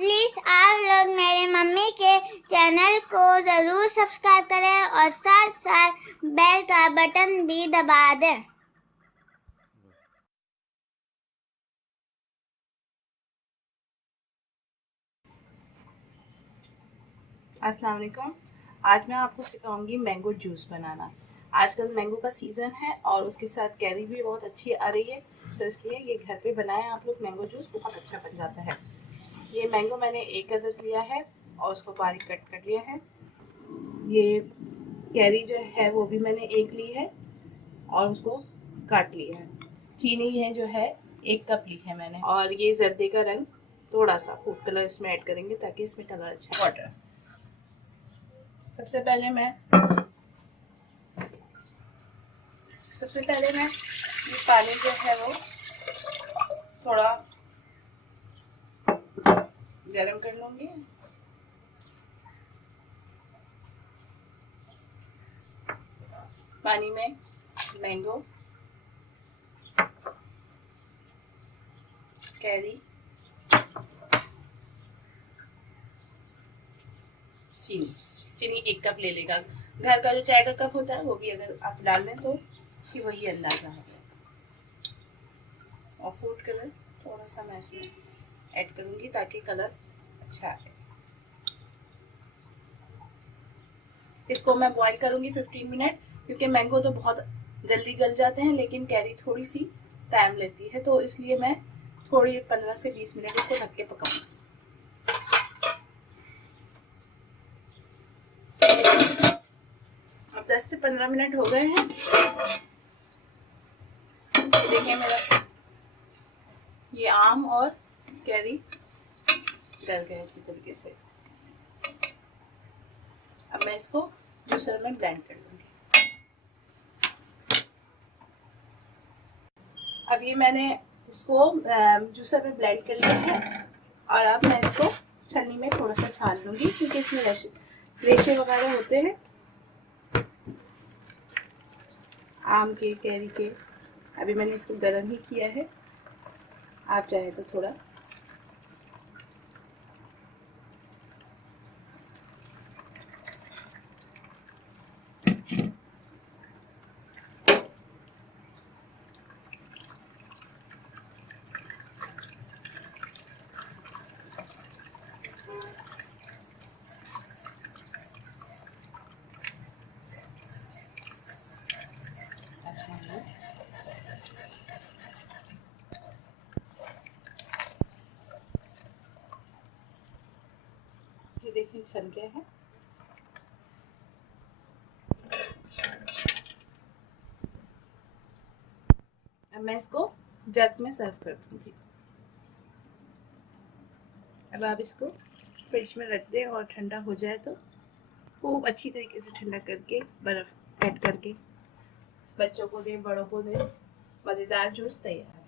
Please आप लोग मेरे मम्मी के चैनल को जरूर सब्सक्राइब करें और साथ साथ बेल का बटन भी दबा दें। अस्सलाम वालेकुम। आज मैं आपको सिखाऊंगी मैंगो जूस बनाना। आजकल मैंगो का सीज़न है और उसके साथ कैरी भी बहुत अच्छी आ रही है, तो इसलिए ये घर पे बनाएं आप लोग। मैंगो जूस बहुत अच्छा बन जाता है। ये मैंगो मैंने एक अदद लिया है और उसको बारीक कट कर लिया है। ये कैरी जो है वो भी मैंने एक ली है और उसको काट लिया है। चीनी है जो है 1 कप ली है मैंने, और ये जर्दे का रंग थोड़ा सा फूड कलर इसमें ऐड करेंगे ताकि इसमें कलर अच्छा। वाटर सबसे पहले मैं ये पानी जो है वो थोड़ा गरम कर लूंगी। पानी में मैंगो, कैरी, चीनी 1 कप ले लेगा। घर का जो चाय का कप होता है वो भी अगर आप डाल लें तो कि वही अंदाजा है। और फूड कलर थोड़ा सा मैं इसमें ऐड करूंगी ताकि कलर अच्छा आए। इसको मैं बॉईल करूंगी 15 मिनट, क्योंकि मैंगो तो बहुत जल्दी गल जाते हैं लेकिन कैरी थोड़ी सी टाइम लेती है, तो इसलिए मैं थोड़ी 15 से 20 मिनट इसको ढक के पकाऊंगी। अब 10 से 15 मिनट हो गए हैं। देखिए मेरा ये आम और कैरी गल गए अच्छी तरीके से। अब मैं इसको जूसर में ब्लेंड कर लूंगी। अब ये मैंने इसको जूसर में ब्लेंड कर लिया है और अब मैं इसको छन्नी में थोड़ा सा छान लूंगी, क्योंकि इसमें रेशे वगैरह होते हैं आम के, कैरी के। अभी मैंने इसको गर्म ही किया है, आप चाहे तो थोड़ा ये देखिए छन गए हैं। अब मैं इसको जग में सर्व कर दूंगी। अब आप इसको फ्रिज में रख दें और ठंडा हो जाए तो खूब अच्छी तरीके से ठंडा करके बर्फ ऐड करके बच्चों को दें, बड़ों को दें। मज़ेदार जूस तैयार।